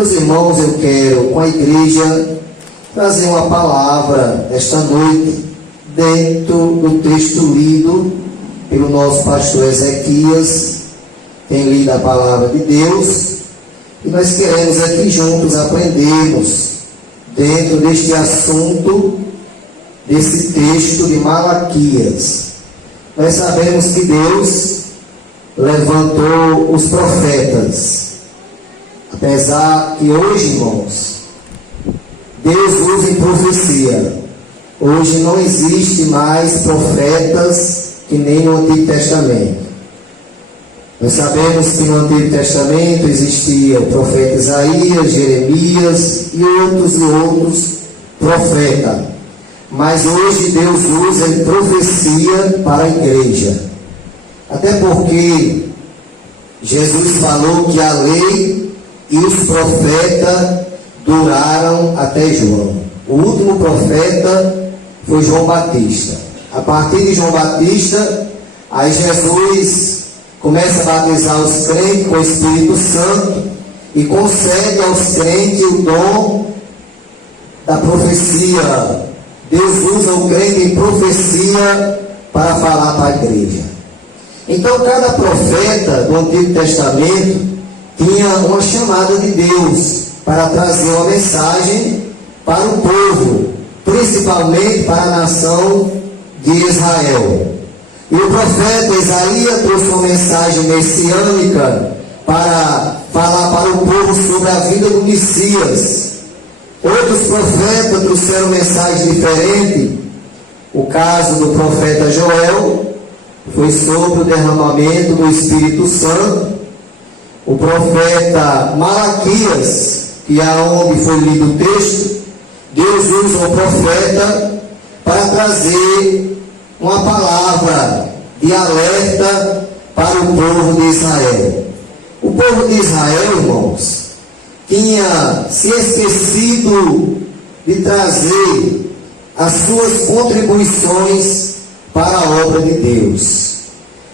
Meus irmãos, eu quero, com a igreja, trazer uma palavra esta noite, dentro do texto lido pelo nosso pastor Ezequias. Tem lido a palavra de Deus, e nós queremos aqui juntos aprendermos, dentro deste assunto, desse texto de Malaquias. Nós sabemos que Deus levantou os profetas. Apesar que hoje, irmãos, Deus usa em profecia. Hoje não existe mais profetas que nem no Antigo Testamento. Nós sabemos que no Antigo Testamento existia o profeta Isaías, Jeremias e outros profetas. Mas hoje Deus usa em profecia para a igreja. Até porque Jesus falou que a lei e os profetas duraram até João. O último profeta foi João Batista. A partir de João Batista, aí Jesus começa a batizar os crentes com o Espírito Santo e concede aos crentes o dom da profecia. Deus usa o crente em profecia para falar para a igreja. Então, cada profeta do Antigo Testamento tinha uma chamada de Deus para trazer uma mensagem para o povo, principalmente para a nação de Israel. E o profeta Isaías trouxe uma mensagem messiânica para falar para o povo sobre a vida do Messias. Outros profetas trouxeram mensagem diferente. O caso do profeta Joel foi sobre o derramamento do Espírito Santo. O profeta Malaquias, que é onde foi lido o texto, Deus usa o profeta para trazer uma palavra de alerta para o povo de Israel. O povo de Israel, irmãos, tinha se esquecido de trazer as suas contribuições para a obra de Deus.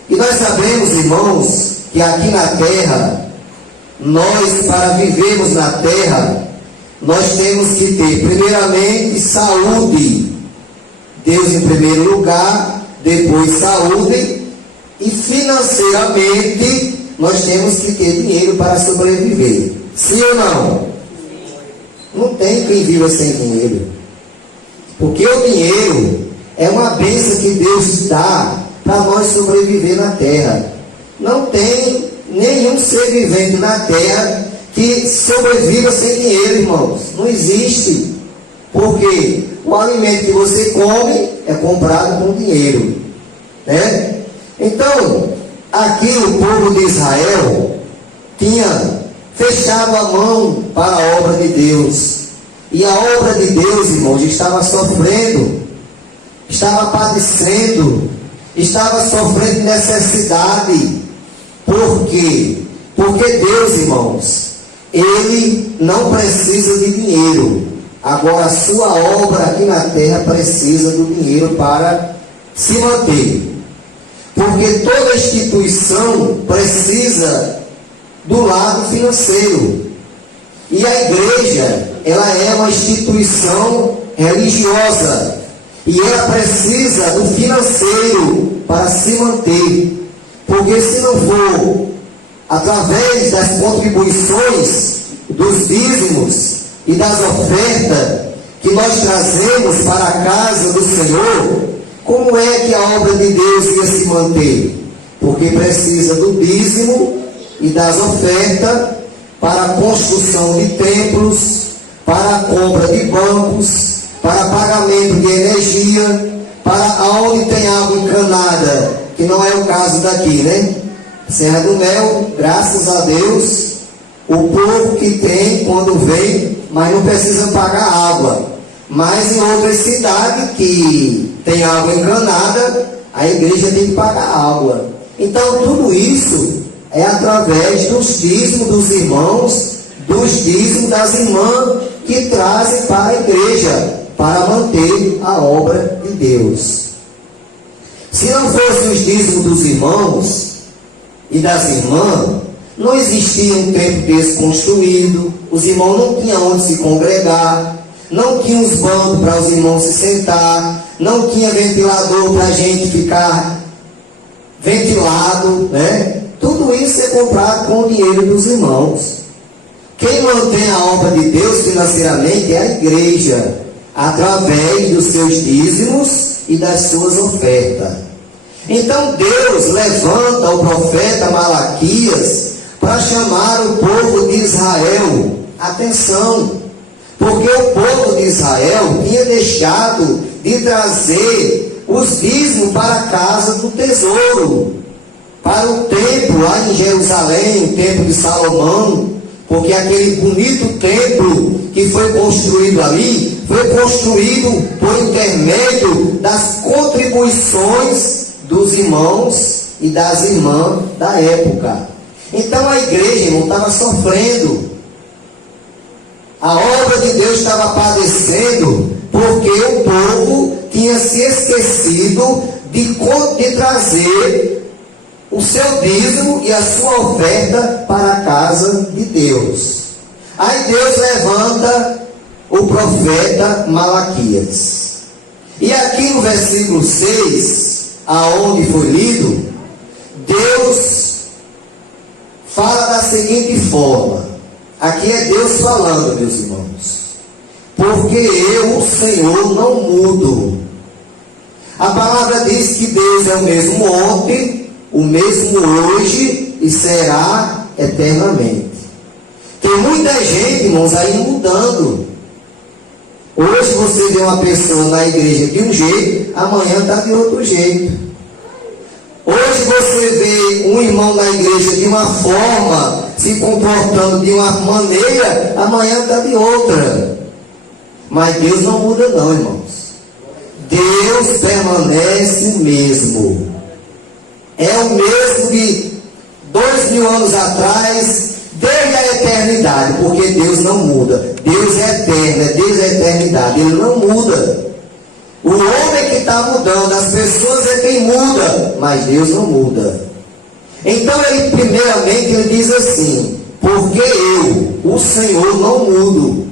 E nós sabemos, irmãos, que aqui na terra, nós, para vivermos na terra, nós temos que ter, primeiramente, saúde. Deus em primeiro lugar, depois saúde, e financeiramente, nós temos que ter dinheiro para sobreviver. Sim ou não? Não tem quem viva sem dinheiro. Porque o dinheiro é uma bênção que Deus dá para nós sobreviver na terra. Não tem nenhum ser vivente na terra que sobreviva sem dinheiro, irmãos. Não existe. Porque o alimento que você come é comprado com dinheiro, né? Então, aqui o povo de Israel tinha fechado a mão para a obra de Deus. E a obra de Deus, irmãos, estava sofrendo, estava padecendo, estava sofrendo necessidade. Por quê? Porque Deus, irmãos, Ele não precisa de dinheiro. Agora a sua obra aqui na terra precisa do dinheiro para se manter. Porque toda instituição precisa do lado financeiro. E a igreja, ela é uma instituição religiosa. E ela precisa do financeiro para se manter. Porque se não for através das contribuições, dos dízimos e das ofertas que nós trazemos para a casa do Senhor, como é que a obra de Deus ia se manter? Porque precisa do dízimo e das ofertas para a construção de templos, para a compra de bancos, para pagamento de energia, para aonde tem água encanada, que não é o caso daqui, né? Serra do Mel, graças a Deus, o povo que tem quando vem, mas não precisa pagar água. Mas em outras cidades que tem água encanada, a igreja tem que pagar água. Então tudo isso é através dos dízimos dos irmãos, dos dízimos das irmãs que trazem para a igreja, para manter a obra de Deus. Se não fossem os dízimos dos irmãos e das irmãs, não existia um templo desconstruído, os irmãos não tinham onde se congregar, não tinha os bancos para os irmãos se sentar, não tinha ventilador para a gente ficar ventilado, né? Tudo isso é comprado com o dinheiro dos irmãos. Quem mantém a obra de Deus financeiramente é a igreja, através dos seus dízimos e das suas ofertas. Então Deus levanta o profeta Malaquias para chamar o povo de Israel. Atenção, porque o povo de Israel tinha deixado de trazer os dízimos para a casa do tesouro, para o templo lá em Jerusalém, o templo de Salomão, porque aquele bonito templo que foi construído ali, foi construído por intermédio das contribuições dos irmãos e das irmãs da época. Então a igreja, irmão, estava sofrendo. A obra de Deus estava padecendo, porque o povo tinha se esquecido de trazer o seu dízimo e a sua oferta para a casa de Deus. Aí Deus levanta o profeta Malaquias. E aqui no versículo 6, aonde foi lido, Deus fala da seguinte forma. Aqui é Deus falando, meus irmãos. Porque eu, o Senhor, não mudo. A palavra diz que Deus é o mesmo ontem, o mesmo hoje e será eternamente. Tem muita gente, irmãos, aí mudando. Hoje você vê uma pessoa na igreja de um jeito, amanhã está de outro jeito. Hoje você vê um irmão na igreja de uma forma, se comportando de uma maneira, amanhã está de outra. Mas Deus não muda não, irmãos. Deus permanece o mesmo. É o mesmo de 2000 anos atrás, desde a eternidade, porque Deus não muda. Deus é eterno, é desde a eternidade, Ele não muda. O homem que está mudando, as pessoas é quem muda, mas Deus não muda. Então ele primeiramente ele diz assim: porque eu, o Senhor, não mudo.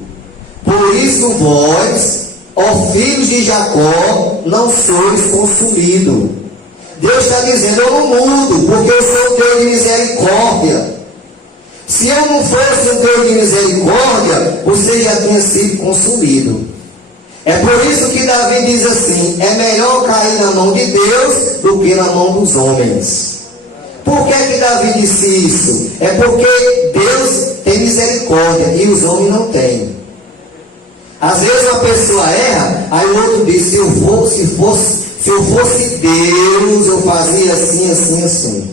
Por isso vós, ó filhos de Jacó, não sois consumidos. Deus está dizendo: eu não mudo, porque eu sou Deus de misericórdia. Se eu não fosse um Deus de misericórdia, você já tinha sido consumido. É por isso que Davi diz assim: é melhor cair na mão de Deus do que na mão dos homens. Por que Davi disse isso? É porque Deus tem misericórdia e os homens não têm. Às vezes uma pessoa erra, aí o outro diz: se eu fosse Deus, eu fazia assim, assim, assim.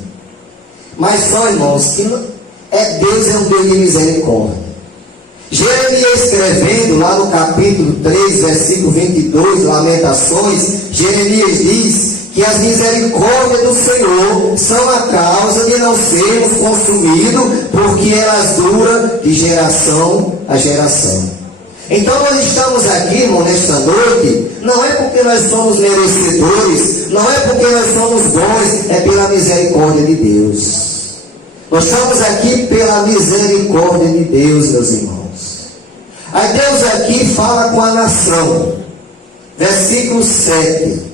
Mas só, irmãos, que Deus é um Deus de misericórdia. Jeremias escrevendo lá no capítulo 3, versículo 22, Lamentações, Jeremias diz que as misericórdias do Senhor são a causa de não sermos consumidos, porque elas duram de geração a geração. Então nós estamos aqui, irmão, nesta noite, não é porque nós somos merecedores, não é porque nós somos bons, é pela misericórdia de Deus. Nós estamos aqui pela misericórdia de Deus, meus irmãos. Aí Deus aqui fala com a nação. Versículo 7.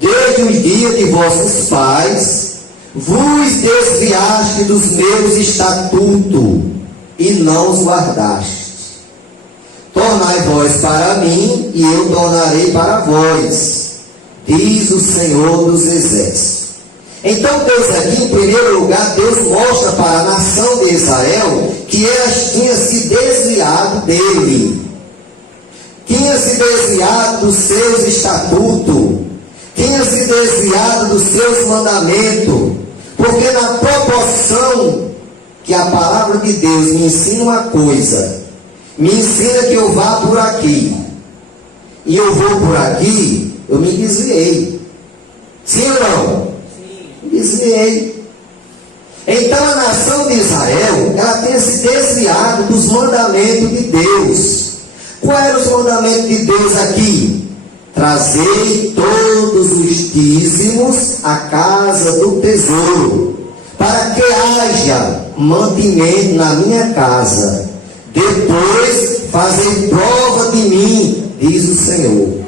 Desde os dias de vossos pais, vos desviaste dos meus estatutos, e não os guardaste. Tornai vós para mim, e eu tornarei para vós, diz o Senhor dos Exércitos. Então Deus aqui, em primeiro lugar, Deus mostra para a nação de Israel que elas tinham se desviado dele, tinha se desviado dos seus estatutos, tinha se desviado dos seus mandamentos, porque na proporção que a palavra de Deus me ensina uma coisa, me ensina que eu vá por aqui, e eu vou por aqui, eu me desviei. Sim ou não? Desviei. Então a nação de Israel, ela tem se desviado dos mandamentos de Deus. Quais eram os mandamentos de Deus aqui? Trazei todos os dízimos à casa do tesouro, para que haja mantimento na minha casa. Depois fazer prova de mim, diz o Senhor.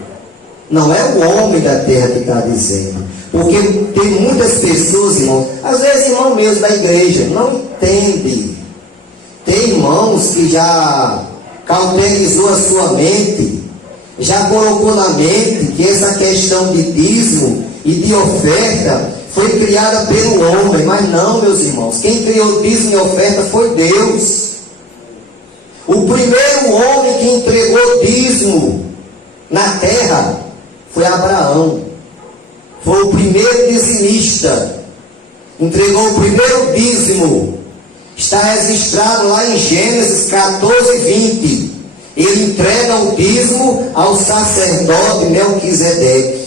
Não é o homem da terra que está dizendo. Porque tem muitas pessoas, irmãos, às vezes irmão mesmo da igreja, não entende. Tem irmãos que já cauterizou a sua mente, já colocou na mente que essa questão de dízimo e de oferta foi criada pelo homem. Mas não, meus irmãos, quem criou dízimo e oferta foi Deus. O primeiro homem que entregou dízimo na terra foi Abraão. Foi o primeiro dizimista. Entregou o primeiro dízimo. Está registrado lá em Gênesis 14, 20. Ele entrega o dízimo ao sacerdote Melquisedeque,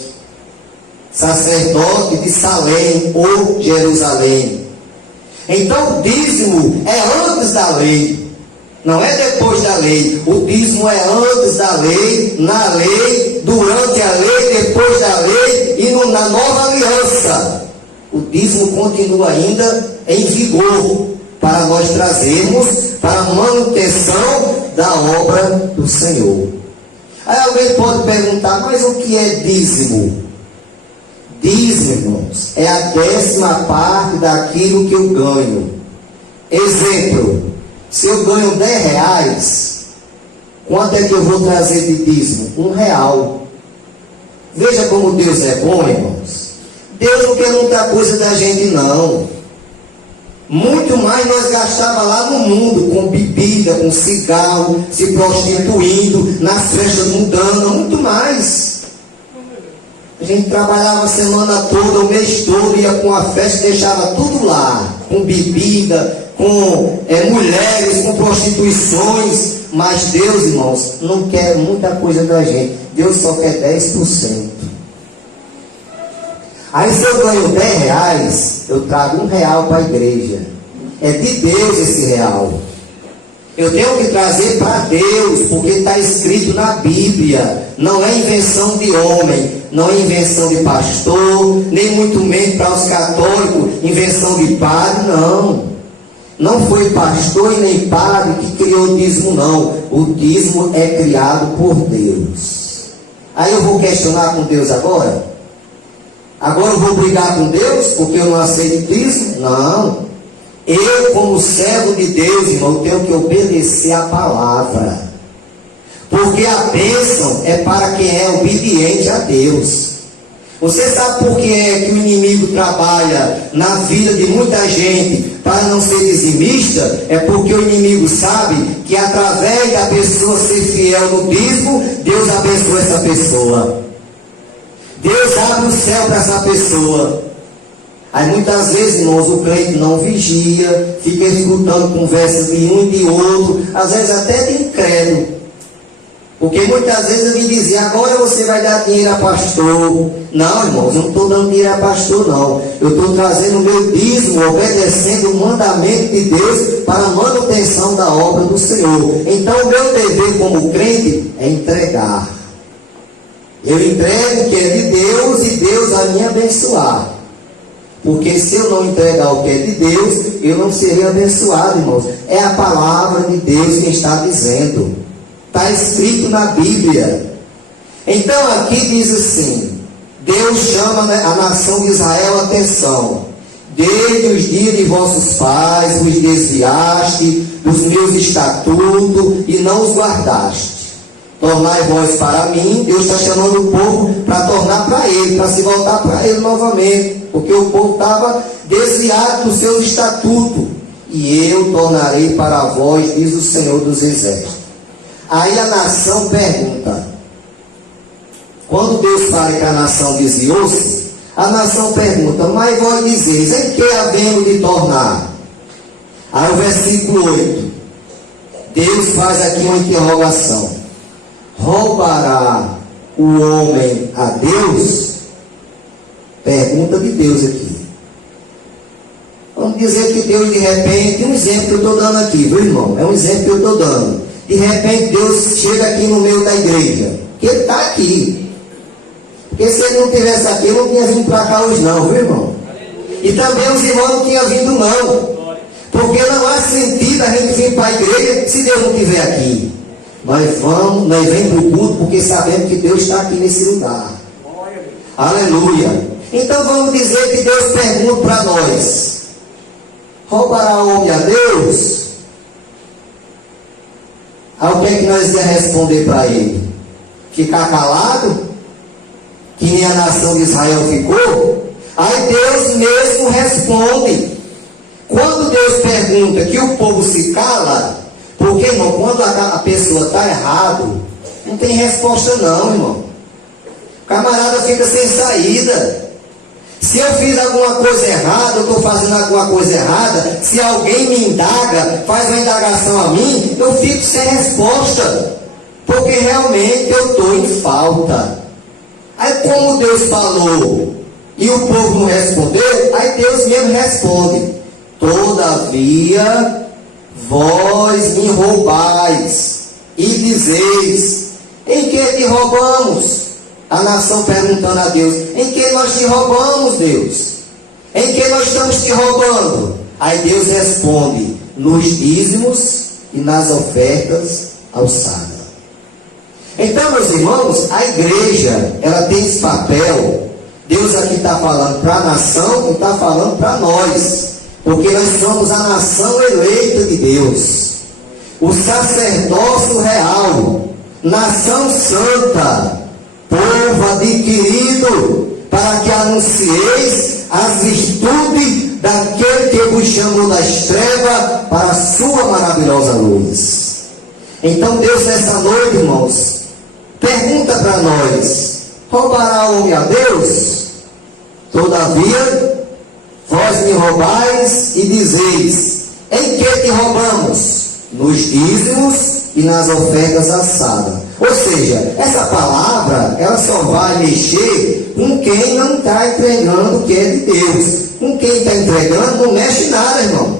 sacerdote de Salém ou Jerusalém. Então o dízimo é antes da lei, não é depois da lei. O dízimo é antes da lei, na lei, durante a lei, depois da lei e na nova aliança. O dízimo continua ainda em vigor para nós trazermos para a manutenção da obra do Senhor. Aí alguém pode perguntar, mas o que é dízimo? Dízimo, irmãos, é a 10ª parte daquilo que eu ganho. Exemplo, se eu ganho R$10, quanto é que eu vou trazer de dízimo? R$1. Veja como Deus é bom, irmãos. Deus não quer muita coisa da gente, não. Muito mais nós gastávamos lá no mundo, com bebida, com cigarro, se prostituindo, nas festas mudando, muito mais. A gente trabalhava a semana toda, o mês todo, ia com a festa e deixava tudo lá, com bebida, com mulheres, com prostituições. Mas Deus, irmãos, não quer muita coisa da gente. Deus só quer 10%. Aí se eu ganho R$10, eu trago R$1 para a igreja. É de Deus esse real. Eu tenho que trazer para Deus, porque está escrito na Bíblia. Não é invenção de homem, não é invenção de pastor, nem muito menos para os católicos, invenção de padre, não. Não foi pastor e nem padre que criou o dízimo, não. O dízimo é criado por Deus. Aí eu vou questionar com Deus agora? Agora eu vou brigar com Deus porque eu não aceito dízimo? Não. Eu, como servo de Deus, irmão, tenho que obedecer a palavra. Porque a bênção é para quem é obediente a Deus. Você sabe por que é que o inimigo trabalha na vida de muita gente para não ser dizimista? É porque o inimigo sabe que através da pessoa ser fiel no dízimo, Deus abençoa essa pessoa. Deus abre o céu para essa pessoa. Aí muitas vezes, irmãos, o crente não vigia, fica escutando conversas de um e de outro, às vezes até de incrédulo. Porque muitas vezes eu me dizia, agora você vai dar dinheiro a pastor. Não, irmãos, eu não estou dando dinheiro a pastor, não. Eu estou trazendo o meu dízimo, obedecendo o mandamento de Deus para a manutenção da obra do Senhor. Então o meu dever como crente é entregar. Eu entrego o que é de Deus e Deus vai me abençoar. Porque se eu não entregar o que é de Deus, eu não serei abençoado, irmãos. É a palavra de Deus que está dizendo. Está escrito na Bíblia. Então aqui diz assim: Deus chama a nação de Israel a atenção. Desde os dias de vossos pais vos desviaste dos meus estatutos e não os guardaste. Tornai vós para mim. Deus está chamando o povo para tornar para Ele, para se voltar para Ele novamente, porque o povo estava desviado dos seus estatutos. E eu tornarei para vós, diz o Senhor dos Exércitos. Aí a nação pergunta, quando Deus fala que a nação desviou-se, a nação pergunta, mas vós dizeis, em que havemos de tornar? Aí o versículo 8, Deus faz aqui uma interrogação: roubará o homem a Deus? Pergunta de Deus aqui. Vamos dizer que Deus de repente, um exemplo que eu estou dando aqui, viu irmão? É um exemplo que eu estou dando. De repente Deus chega aqui no meio da igreja, que Ele está aqui. Porque se Ele não estivesse aqui, eu não tinha vindo para cá hoje não, viu irmão? E também os irmãos não tinham vindo não. Porque não há sentido a gente vir para a igreja se Deus não estiver aqui. Nós vamos para o culto porque sabemos que Deus está aqui nesse lugar. Aleluia. Então vamos dizer que Deus pergunta para nós: roubará o homem a Deus? Aí o que é que nós ia responder para ele? Ficar calado? Que nem a nação de Israel ficou? Aí Deus mesmo responde. Quando Deus pergunta que o povo se cala, porque, irmão, quando a pessoa está errado, não tem resposta não, irmão. O camarada fica sem saída. Se eu fiz alguma coisa errada, eu estou fazendo alguma coisa errada, se alguém me indaga, faz uma indagação a mim, eu fico sem resposta, porque realmente eu estou em falta. Aí como Deus falou e o povo não respondeu, aí Deus mesmo responde: todavia vós me roubais e dizeis: em que te roubamos? A nação perguntando a Deus: em que nós te roubamos, Deus? Em que nós estamos te roubando? Aí Deus responde: nos dízimos e nas ofertas alçadas. Então, meus irmãos, a igreja, ela tem esse papel. Deus aqui está falando para a nação e está falando para nós, porque nós somos a nação eleita de Deus, o sacerdócio real, nação santa, povo adquirido, para que anuncieis as virtudes daquele que vos chamou das trevas para a sua maravilhosa luz. Então Deus nessa noite, irmãos, pergunta para nós: roubará o homem a Deus? Todavia vós me roubais e dizeis: em que te roubamos? Nos dízimos e nas ofertas alçadas. Ou seja, essa palavra, ela só vai mexer com quem não está entregando o que é de Deus. Com quem está entregando não mexe nada, irmão.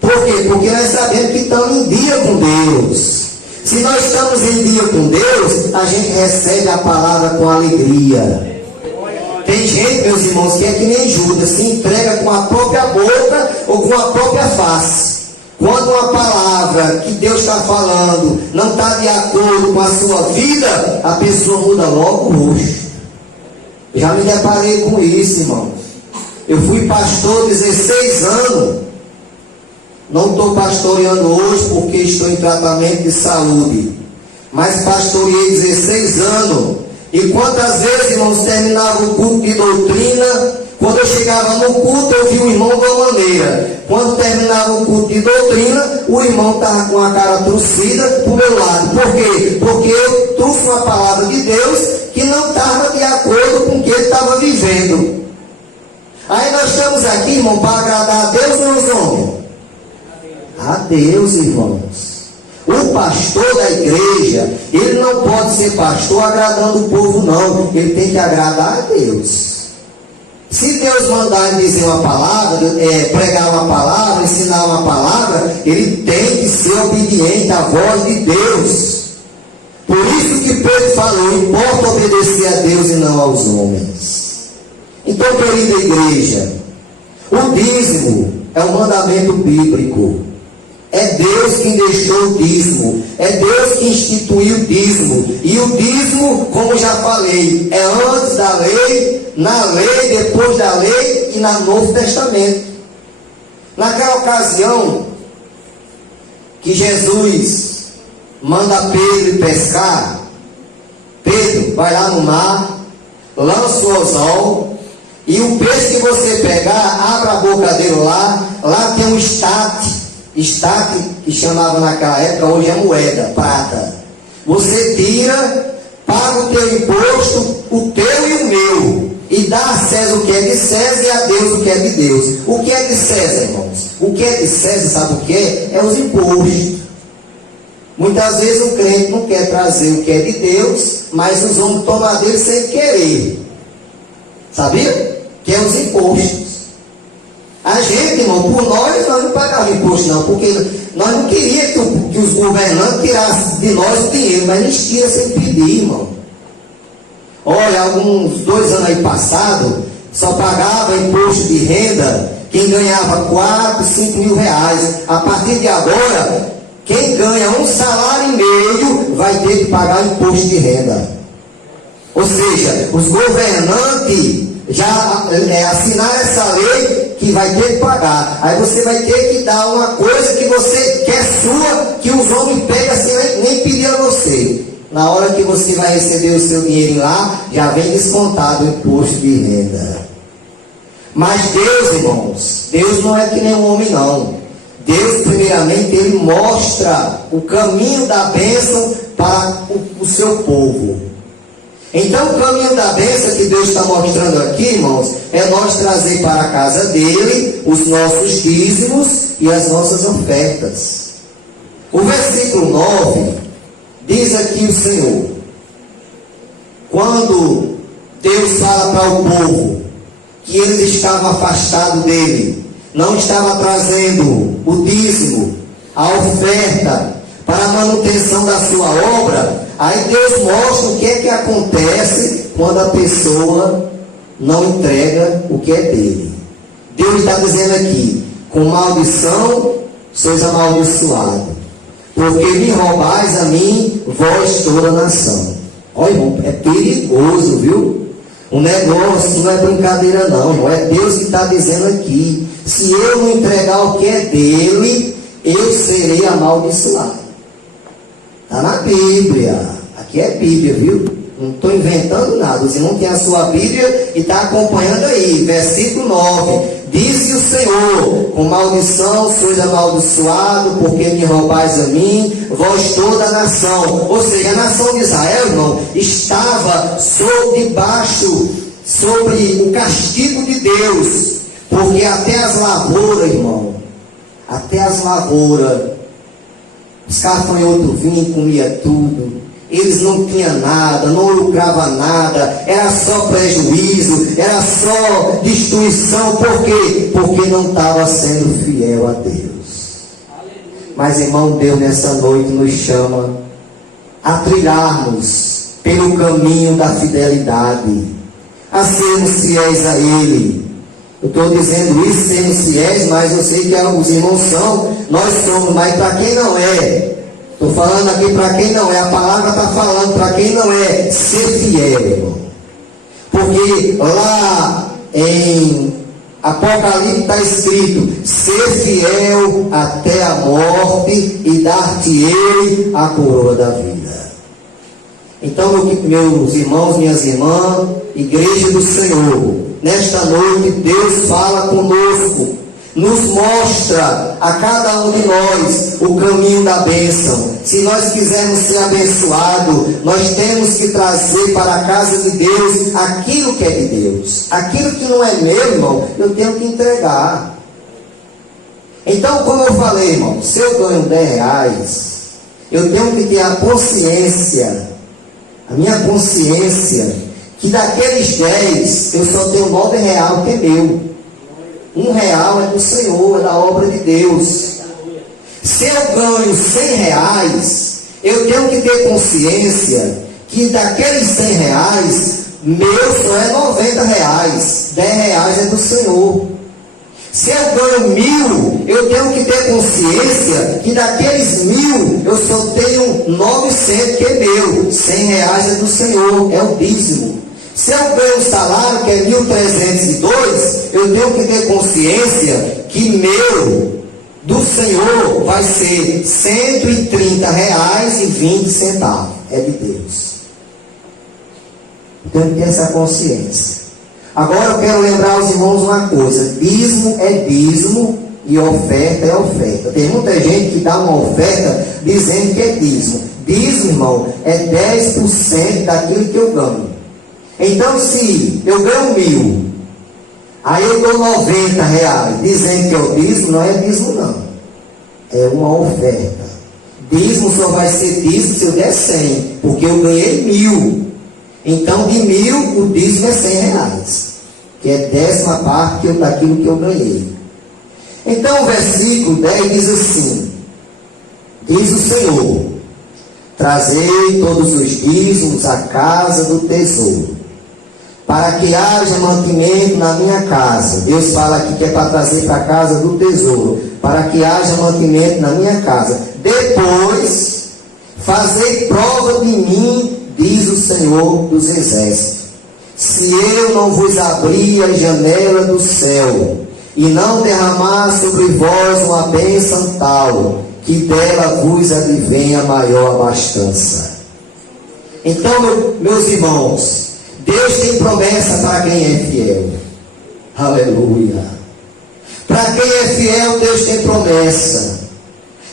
Por quê? Porque nós sabemos que estamos em dia com Deus. Se nós estamos em dia com Deus, a gente recebe a palavra com alegria. Tem gente, meus irmãos, que é que nem Judas, se entrega com a própria boca ou com a própria face. Quando uma palavra que Deus está falando não está de acordo com a sua vida, a pessoa muda logo o rosto. Já me deparei com isso, irmãos. Eu fui pastor 16 anos. Não estou pastoreando hoje porque estou em tratamento de saúde. Mas pastoreei 16 anos. E quantas vezes, irmãos, terminava o culto de doutrina, quando eu chegava no culto, eu vi o irmão de uma maneira. Quando terminava o culto de doutrina, o irmão estava com a cara torcida para o meu lado. Por quê? Porque eu trouxe uma palavra de Deus que não estava de acordo com o que ele estava vivendo. Aí nós estamos aqui, irmão, para agradar a Deus ou aos homens? A Deus, irmãos. O pastor da igreja, ele não pode ser pastor agradando o povo, não. Ele tem que agradar a Deus. Se Deus mandar ele dizer uma palavra, pregar uma palavra, ensinar uma palavra, ele tem que ser obediente à voz de Deus. Por isso que Pedro falou: importa obedecer a Deus e não aos homens. Então, querida igreja, o dízimo é um mandamento bíblico. É Deus quem deixou o dízimo. É Deus que instituiu o dízimo. E o dízimo, como já falei, é antes da lei, na lei, depois da lei e no Novo Testamento. Naquela ocasião que Jesus manda Pedro ir pescar, Pedro vai lá no mar, lança o anzol, e o peixe que você pegar, abra a boca dele lá tem um estate, que chamava naquela época, hoje é moeda, prata. Você tira, paga o teu imposto, o teu e o meu, e dá a César o que é de César e a Deus o que é de Deus. O que é de César, irmãos? O que é de César, sabe o que é? É os impostos. Muitas vezes o crente não quer trazer o que é de Deus, mas os homens tomam dele sem querer. Sabia? Que é os impostos. A gente, irmão, por nós não pagávamos imposto não, porque nós não queríamos que os governantes tirassem de nós o dinheiro, mas eles tiram sem pedir, irmão. Olha, alguns 2 anos aí passados, Só pagava imposto de renda quem ganhava 4, 5 mil reais. A partir de agora, quem ganha um salário e meio vai ter que pagar imposto de renda. Ou seja, os governantes já assinaram essa lei que vai ter que pagar. Aí você vai ter que dar uma coisa que você quer sua, que os homens pegam assim, nem pediram a você. Na hora que você vai receber o seu dinheiro lá, já vem descontado o imposto de renda. Mas Deus, irmãos, Deus não é que nem um homem, não. Deus, primeiramente, Ele mostra o caminho da bênção para o seu povo. Então, o caminho da bênção que Deus está mostrando aqui, irmãos, é nós trazer para a casa dele os nossos dízimos e as nossas ofertas. O versículo 9 diz aqui o Senhor: quando Deus fala para o povo que eles estavam afastados dele, não estava trazendo o dízimo, a oferta para a manutenção da sua obra, aí Deus mostra o que é que acontece quando a pessoa não entrega o que é dele. Deus está dizendo aqui: com maldição sois amaldiçoados, porque me roubais a mim, vós toda a nação. Olha, irmão, é perigoso, viu? O negócio não é brincadeira não, irmão. É Deus que está dizendo aqui: se eu não entregar o que é dele, eu serei amaldiçoado. Está na Bíblia. Aqui é Bíblia, viu? Não estou inventando nada. Os irmãos têm a sua Bíblia e está acompanhando aí. Versículo 9. Disse o Senhor: com maldição sois amaldiçoado, porque me roubais a mim, vós toda a nação. Ou seja, a nação de Israel, irmão, estava sobre o castigo de Deus. Porque até as lavouras, irmão, até as lavouras, os gafanhotos vinham e comiam tudo. Eles não tinham nada, não lucravam nada, era só prejuízo, era só destruição. Por quê? Porque não estava sendo fiel a Deus. Mas, irmão, Deus nessa noite nos chama a trilharmos pelo caminho da fidelidade, a sermos fiéis a Ele. Eu estou dizendo isso, sermos fiéis, mas eu sei que os irmãos são, nós somos, mas para quem não é, estou falando aqui para quem não é, a palavra está falando para quem não é, ser fiel, irmão. Porque lá em Apocalipse está escrito: ser fiel até a morte e dar-te-ei a coroa da vida. Então, meus irmãos, minhas irmãs, igreja do Senhor, nesta noite Deus fala conosco, nos mostra a cada um de nós o caminho da bênção. Se nós quisermos ser abençoados, nós temos que trazer para a casa de Deus aquilo que é de Deus. Aquilo que não é meu, irmão, eu tenho que entregar. Então, como eu falei, irmão, se eu ganho 10 reais, eu tenho que ter a consciência, a minha consciência, que daqueles 10, eu só tenho 9 reais que é meu. 1 real é do Senhor, é da obra de Deus. Se eu ganho 100 reais, eu tenho que ter consciência que daqueles 100 reais, meu só é 90 reais. 10 reais é do Senhor. Se eu ganho 1.000, eu tenho que ter consciência que daqueles 1.000, eu só tenho 900 que é meu. 100 reais é do Senhor, é o dízimo. Se eu ganho um salário que é 1.302, eu tenho que ter consciência que meu, do Senhor, vai ser R$130,20. É de Deus. Eu tenho que ter essa consciência. Agora eu quero lembrar aos irmãos uma coisa: dízimo é dízimo e oferta é oferta. Tem muita gente que dá uma oferta dizendo que é dízimo. Dízimo, irmão, é 10% daquilo que eu ganho. Então, se eu ganho 1.000, aí eu dou 90 reais, dizendo que é o dízimo, não é dízimo não. É uma oferta. Dízimo só vai ser dízimo se eu der 100, porque eu ganhei 1.000. Então, de 1.000, o dízimo é 100 reais, que é 10ª parte daquilo que eu ganhei. Então, o versículo 10 diz assim: diz o Senhor: trazei todos os dízimos à casa do tesouro, para que haja mantimento na minha casa. Deus fala aqui que é para trazer para a casa do tesouro, para que haja mantimento na minha casa. Depois, fazei prova de mim, diz o Senhor dos Exércitos, se eu não vos abrir a janela do céu, e não derramar sobre vós uma bênção tal, que dela vos advenha maior abastança. Então, meus irmãos, Deus tem promessa para quem é fiel. Aleluia. Para quem é fiel, Deus tem promessa.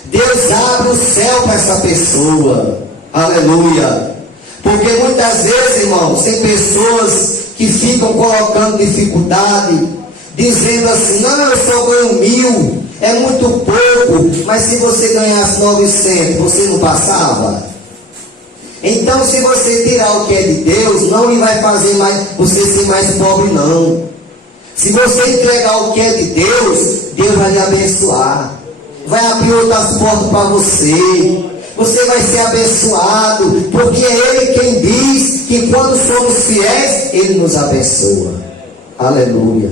Deus abre o céu para essa pessoa. Aleluia. Porque muitas vezes, irmãos, tem pessoas que ficam colocando dificuldade, dizendo assim: não, eu só ganho 1.000, é muito pouco. Mas se você ganhasse 900, você não passava? Então, se você tirar o que é de Deus, não vai fazer mais você ser mais pobre, não. Se você entregar o que é de Deus, Deus vai lhe abençoar, vai abrir outras portas para você. Você vai ser abençoado, porque é Ele quem diz que quando somos fiéis, Ele nos abençoa. Aleluia.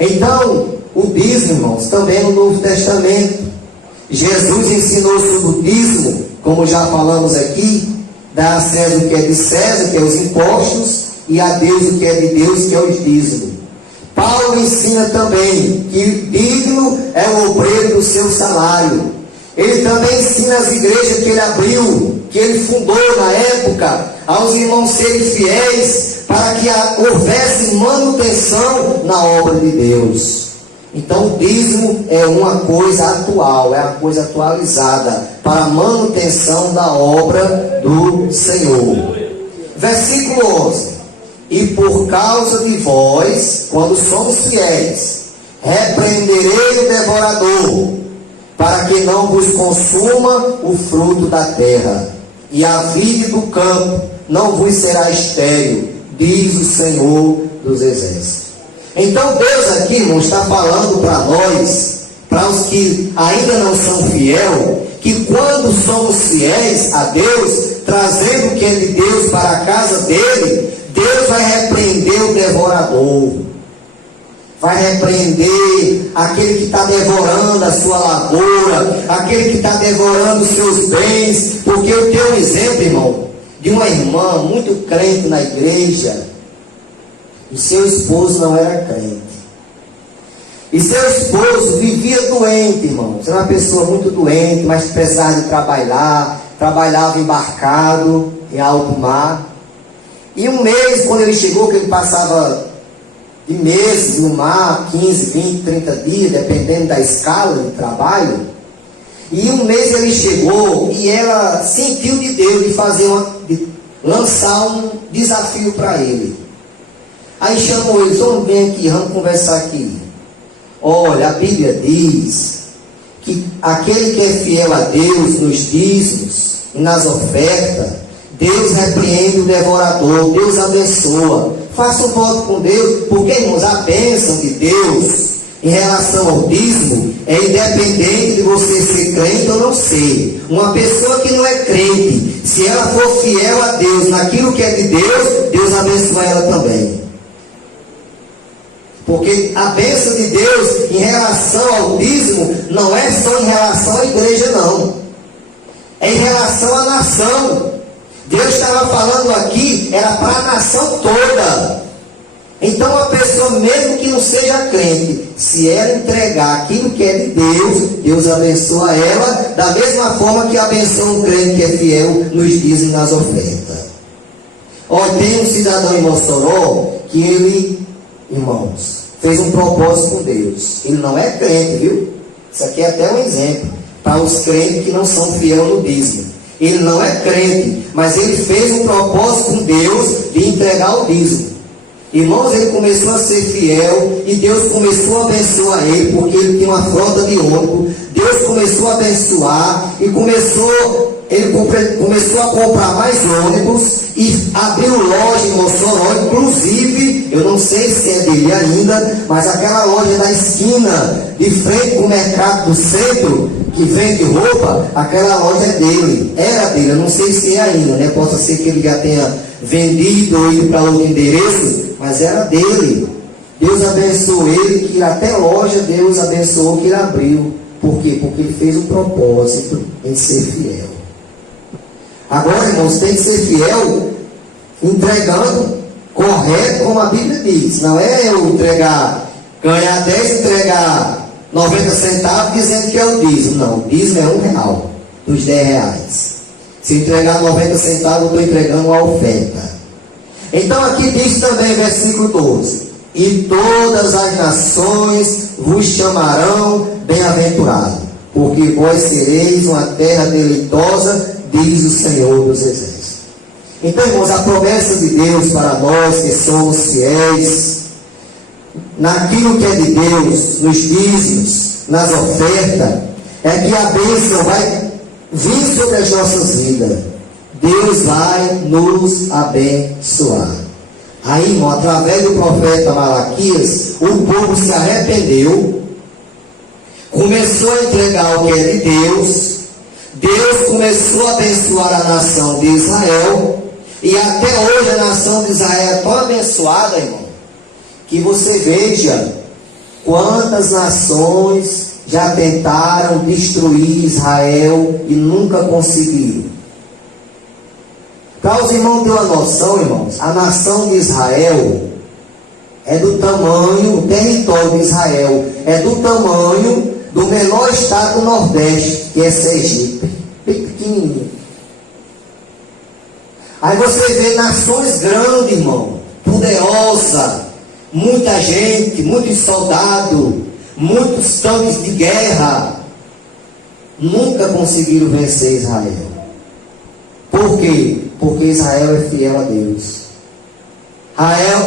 Então, o dízimo, irmãos, também no Novo Testamento, Jesus ensinou sobre o dízimo, como já falamos aqui, dá a César o que é de César, que é os impostos, e a Deus o que é de Deus, que é os dízimos. Paulo ensina também que digno é o obreiro do seu salário. Ele também ensina as igrejas que ele abriu, que ele fundou na época, aos irmãos serem fiéis, para que houvesse manutenção na obra de Deus. Então o dízimo é uma coisa atual, é uma coisa atualizada para a manutenção da obra do Senhor. Versículo 11: e por causa de vós, quando somos fiéis, repreenderei o devorador, para que não vos consuma o fruto da terra, e a vide do campo não vos será estéril, diz o Senhor dos Exércitos. Então Deus aqui, irmão, está falando para nós, para os que ainda não são fiéis, que quando somos fiéis a Deus, trazendo o que é de Deus para a casa dele, Deus vai repreender o devorador, vai repreender aquele que está devorando a sua lavoura, aquele que está devorando os seus bens. Porque eu tenho um exemplo, irmão, de uma irmã muito crente na igreja, e seu esposo não era crente. E seu esposo vivia doente, irmão. Era uma pessoa muito doente, mas precisava de trabalhar, trabalhava embarcado em alto mar. E um mês, quando ele chegou, que ele passava de meses no mar, 15, 20, 30 dias, dependendo da escala de trabalho. E um mês ele chegou e ela sentiu de Deus de lançar um desafio para ele. Aí chamou eles: vamos vir aqui, vamos conversar aqui. Olha, a Bíblia diz que aquele que é fiel a Deus nos dízimos e nas ofertas, Deus repreende o devorador, Deus abençoa. Faça um voto com Deus, porque, irmãos, a bênção de Deus em relação ao dízimo é independente de você ser crente ou não ser. Uma pessoa que não é crente, se ela for fiel a Deus naquilo que é de Deus, Deus abençoa ela também. Porque a bênção de Deus em relação ao dízimo não é só em relação à igreja, não. É em relação à nação. Deus estava falando aqui, era para a nação toda. Então a pessoa, mesmo que não seja crente, se ela entregar aquilo que é de Deus, Deus abençoa ela, da mesma forma que abençoa um crente que é fiel nos dízimos e nas ofertas. Olha, tem um cidadão em Mossoró que ele, irmãos, fez um propósito com Deus. Ele não é crente, viu? Isso aqui é até um exemplo para os crentes que não são fiéis no dízimo. Ele não é crente, mas ele fez um propósito com Deus de entregar o dízimo. Irmãos, ele começou a ser fiel e Deus começou a abençoar ele, porque ele tinha uma frota de ônibus. Deus começou a abençoar e ele começou a comprar mais ônibus e abriu loja em Mossoró. Inclusive, eu não sei se é dele ainda, mas aquela loja da esquina, de frente com o mercado do centro, que vende roupa, aquela loja é dele, era dele, eu não sei se é ainda, né? Possa ser que ele já tenha vendido ou ido para outro endereço, mas era dele. Deus abençoou ele, que até loja Deus abençoou que ele abriu. Por quê? Porque ele fez um propósito em ser fiel. Agora, irmãos, tem que ser fiel entregando correto, como a Bíblia diz. Não é eu ganhar 10, entregar 90 centavos dizendo que é o dízimo. Não, o dízimo é R$1 dos R$10. Se entregar 90 centavos, eu estou entregando uma oferta. Então aqui diz também, versículo 12: e todas as nações vos chamarão bem-aventurado, porque vós sereis uma terra deleitosa, diz o Senhor dos Exércitos. Então, irmãos, a promessa de Deus para nós que somos fiéis naquilo que é de Deus, nos dízimos, nas ofertas, é que a bênção vai vir sobre as nossas vidas. Deus vai nos abençoar. Aí, irmão, através do profeta Malaquias, o povo se arrependeu, começou a entregar o que é de Deus, Deus começou a abençoar a nação de Israel, e até hoje a nação de Israel é tão abençoada, irmão, que você veja quantas nações já tentaram destruir Israel e nunca conseguiram. Para os irmãos terem uma noção, irmãos, a nação de Israel é do tamanho, o território de Israel é do tamanho do menor estado do Nordeste, que é Sergipe, bem pequenininho. Aí você vê nações grandes, irmão, poderosa, muita gente, muitos soldados, muitos tanques de guerra, nunca conseguiram vencer Israel. Por quê? Porque Israel é fiel a Deus.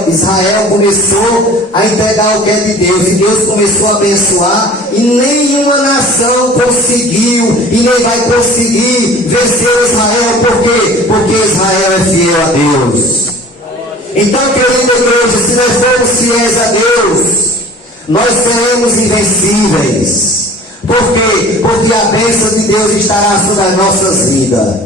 Israel começou a entregar o que é de Deus, e Deus começou a abençoar, e nenhuma nação conseguiu, e nem vai conseguir vencer Israel. Por quê? Porque Israel é fiel a Deus. Então, querida igreja, se nós formos fiéis a Deus, nós seremos invencíveis. Por quê? Porque a bênção de Deus estará sobre as nossas vidas.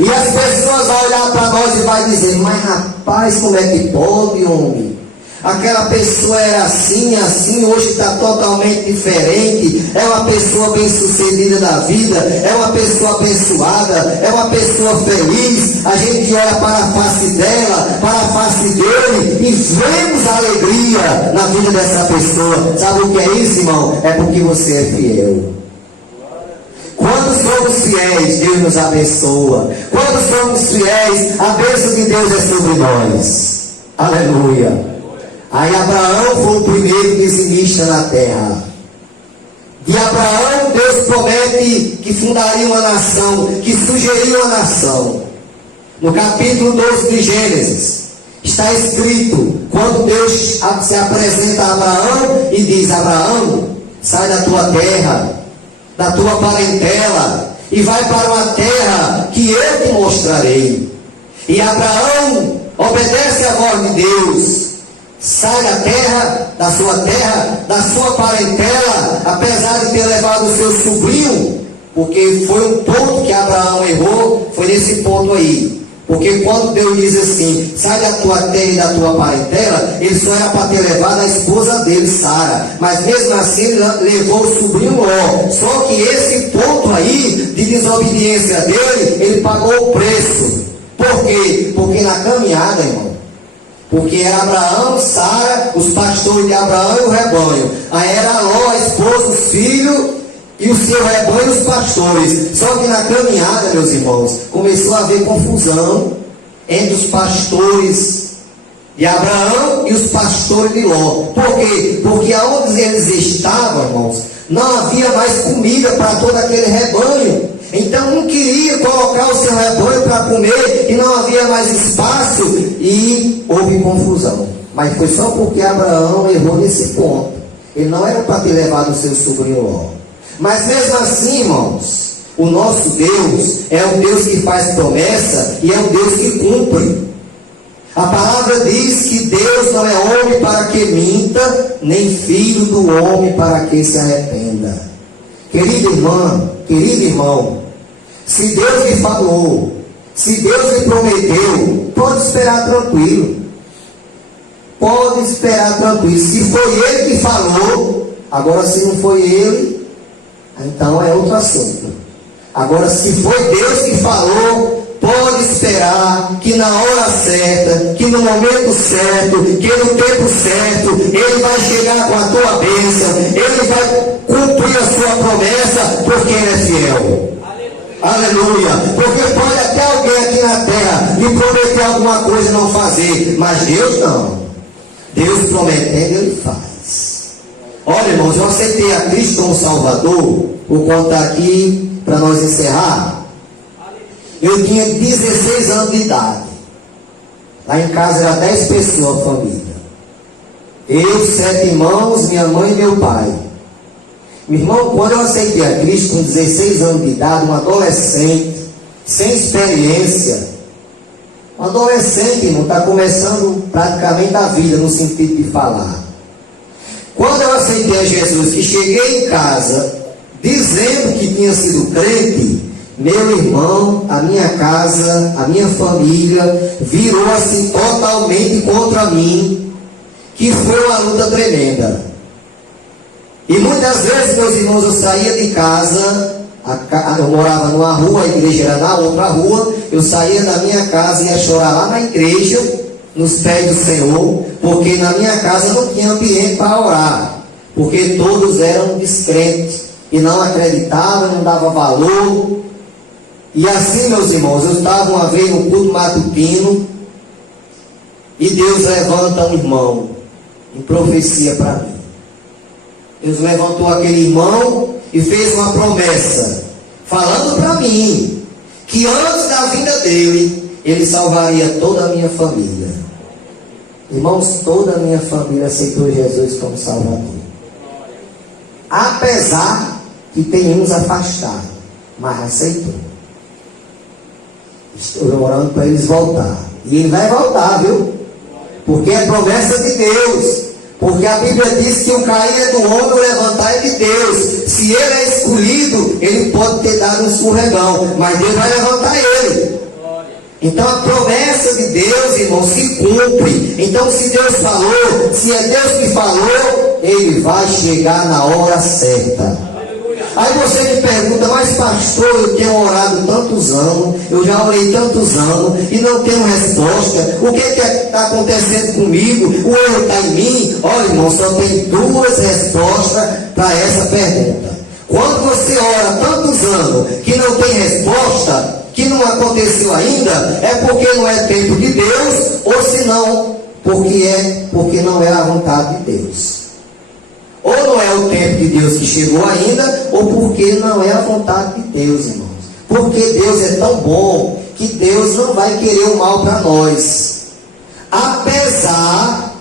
E as pessoas vão olhar para nós e vai dizer: mas rapaz, como é que pode, homem? Aquela pessoa era assim, hoje está totalmente diferente. É uma pessoa bem sucedida da vida, é uma pessoa abençoada, é uma pessoa feliz. A gente olha para a face dela, para a face dele, e vemos a alegria na vida dessa pessoa. Sabe o que é isso, irmão? É porque você é fiel. Quando somos fiéis, Deus nos abençoa. Quando somos fiéis, a bênção de Deus é sobre nós. Aleluia. Aí Abraão foi o primeiro dizimista na terra. De Abraão, Deus promete que fundaria uma nação, que surgiria uma nação. No capítulo 12 de Gênesis, está escrito, quando Deus se apresenta a Abraão e diz: Abraão, sai da tua terra, da tua parentela, e vai para uma terra que eu te mostrarei. E Abraão obedece à voz de Deus, sai da sua parentela, apesar de ter levado o seu sobrinho, porque foi um ponto que Abraão errou, foi nesse ponto aí. Porque quando Deus diz assim, sai da tua terra e da tua parentela, ele só era para ter levado a esposa dele, Sara. Mas mesmo assim ele levou o sobrinho Ló. Só que esse ponto aí de desobediência dele, ele pagou o preço. Por quê? Porque na caminhada, irmão, porque era Abraão, Sara, os pastores de Abraão e o rebanho. Aí era Ló, a esposa, os filhos e o seu rebanho e os pastores. Só que na caminhada, meus irmãos, começou a haver confusão entre os pastores de Abraão e os pastores de Ló. Por quê? Porque aonde eles estavam, irmãos, não havia mais comida para todo aquele rebanho. Então um queria colocar o seu rebanho para comer e não havia mais espaço, e houve confusão. Mas foi só porque Abraão errou nesse ponto. Ele não era para ter levado o seu sobrinho Ló. Mas mesmo assim, irmãos, o nosso Deus é o Deus que faz promessa e é o Deus que cumpre. A palavra diz que Deus não é homem para que minta, nem filho do homem para que se arrependa. Querida irmã, querido irmão, se Deus lhe falou, se Deus lhe prometeu, pode esperar tranquilo. Pode esperar tranquilo. Se foi Ele que falou, agora se não foi Ele, então é outro assunto. Agora, se foi Deus que falou, pode esperar que na hora certa, que no momento certo, que no tempo certo, Ele vai chegar com a tua bênção, Ele vai cumprir a sua promessa, porque Ele é fiel. Aleluia. Porque pode até alguém aqui na terra lhe prometer alguma coisa e não fazer, mas Deus não. Deus prometendo, Ele faz. Olha, irmãos, eu aceitei a Cristo como Salvador. Vou contar aqui para nós encerrar. Eu tinha 16 anos de idade. Lá em casa era 10 pessoas, família. Eu, 7 irmãos, minha mãe e meu pai. Meu irmão, quando eu aceitei a Cristo com 16 anos de idade, um adolescente, sem experiência, um adolescente, irmão, está começando praticamente a vida no sentido de falar. Quando eu aceitei a Jesus, que cheguei em casa dizendo que tinha sido crente, meu irmão, a minha casa, a minha família virou assim totalmente contra mim, que foi uma luta tremenda. E muitas vezes, meus irmãos, eu saía de casa, eu morava numa rua, a igreja era na outra rua, eu saía da minha casa e ia chorar lá na igreja, nos pés do Senhor, porque na minha casa não tinha ambiente para orar, porque todos eram descrentes, e não acreditavam, não davam valor. E assim, meus irmãos, eu estava uma vez no culto matutino, e Deus levanta um irmão, em profecia para mim. Deus levantou aquele irmão e fez uma promessa, falando para mim, que antes da vinda dele, ele salvaria toda a minha família. Irmãos, toda a minha família aceitou Jesus como Salvador. Apesar que tem uns afastados, mas aceitou. Estou orando para eles voltar. E ele vai voltar, viu? Porque é promessa de Deus. Porque a Bíblia diz que o cair é do homem, o levantar é de Deus. Se ele é escolhido, ele pode ter dado um escorregão, mas Deus vai levantar ele. Então a promessa de Deus, irmão, se cumpre. Então se Deus falou, se é Deus que falou, Ele vai chegar na hora certa. Aí você me pergunta, mas pastor, eu tenho orado tantos anos, eu já orei tantos anos e não tenho resposta. O que está acontecendo comigo? O erro está em mim? Olha, irmão, só tem duas respostas para essa pergunta. Quando você ora tantos anos que não tem resposta, que não aconteceu ainda, é porque não é tempo de Deus, ou se não, porque não é a vontade de Deus. Ou não é o tempo de Deus que chegou ainda, ou porque não é a vontade de Deus, irmãos. Porque Deus é tão bom que Deus não vai querer o mal para nós. Apesar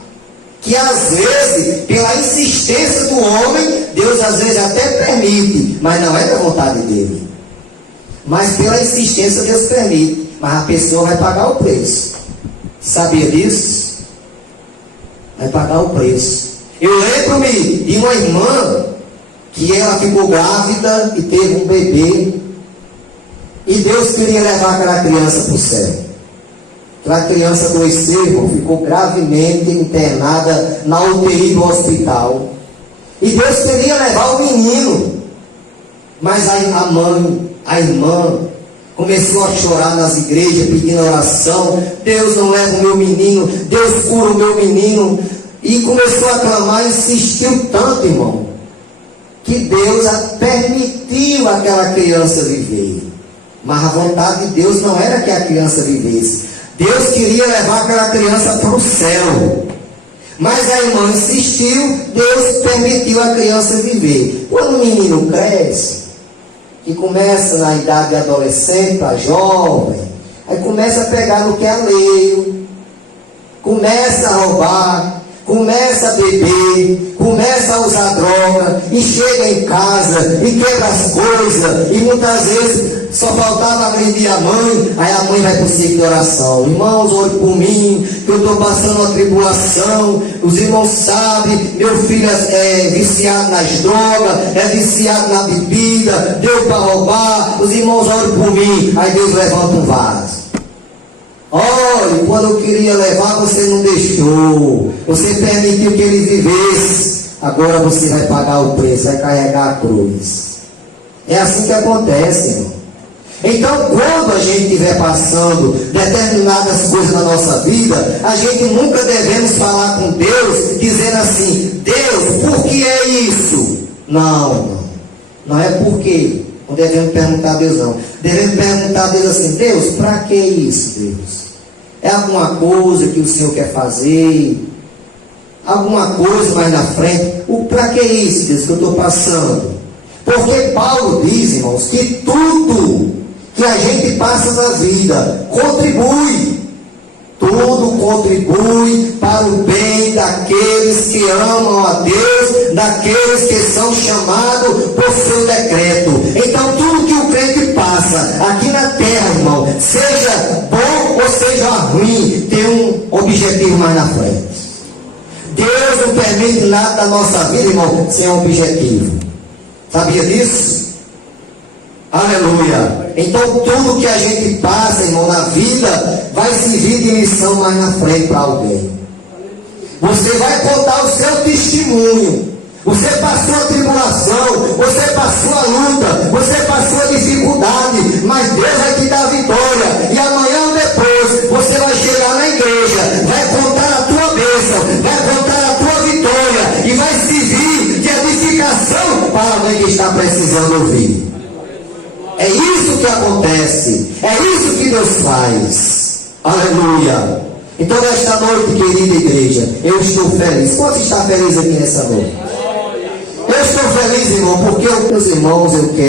que às vezes, pela insistência do homem, Deus às vezes até permite, mas não é da vontade dele. Mas pela insistência Deus permite, mas a pessoa vai pagar o preço. Sabia disso? Vai pagar o preço. Eu lembro-me de uma irmã que ela ficou grávida e teve um bebê, e Deus queria levar aquela criança para o céu. Aquela criança adoeceu, irmão, ficou gravemente internada na UTI do hospital, e Deus queria levar o menino, mas a irmã começou a chorar nas igrejas pedindo oração. Deus não leva o meu menino, Deus cura o meu menino. E começou a clamar, insistiu tanto, irmão, que Deus permitiu aquela criança viver. Mas a vontade de Deus não era que a criança vivesse. Deus queria levar aquela criança para o céu. Mas a irmã insistiu, Deus permitiu a criança viver. Quando o menino cresce, que começa na idade de adolescente para jovem, aí começa a pegar no que é alheio, começa a roubar, começa a beber, começa a usar droga, e chega em casa, e quebra as coisas, e muitas vezes só faltava agredir a mãe, aí a mãe vai para o ciclo de oração. Irmãos, ore por mim, que eu estou passando uma tribulação. Os irmãos sabem, meu filho é viciado nas drogas, é viciado na bebida, deu para roubar. Os irmãos orem por mim, aí Deus levanta um vaso. Olha, quando eu queria levar, você não deixou, você permitiu que ele vivesse. Agora você vai pagar o preço, vai carregar a cruz. É assim que acontece, irmão. Então, quando a gente estiver passando determinadas coisas na nossa vida, a gente nunca devemos falar com Deus, dizendo assim: Deus, por que é isso? Não é por quê. Não devemos perguntar a Deus, não. Devemos perguntar a Deus assim: Deus, para que isso, Deus? É alguma coisa que o Senhor quer fazer? Alguma coisa mais na frente? Para que isso, Deus, que eu estou passando? Porque Paulo diz, irmãos, que tudo que a gente passa na vida contribui. Tudo contribui para o bem daqueles que amam a Deus, daqueles que são chamados por seu decreto. Então, tudo que o crente passa aqui na terra, irmão, seja bom ou seja ruim, tem um objetivo mais na frente. Deus não permite nada da nossa vida, irmão, sem um objetivo. Sabia disso? Aleluia. Então tudo que a gente passa, irmão, na vida vai servir de lição mais na frente para alguém. Você vai contar o seu testemunho. Você passou a tribulação, você passou a luta, você passou a dificuldade, mas Deus vai te dar a vitória. E amanhã ou depois você vai chegar na igreja, vai contar a tua bênção, vai contar a tua vitória e vai servir de edificação para alguém que está precisando ouvir. É isso que acontece, é isso que Deus faz. Aleluia. Então nesta noite, querida igreja, eu estou feliz. Quanto está feliz aqui nessa noite? Eu estou feliz, irmão, porque meus irmãos, eu quero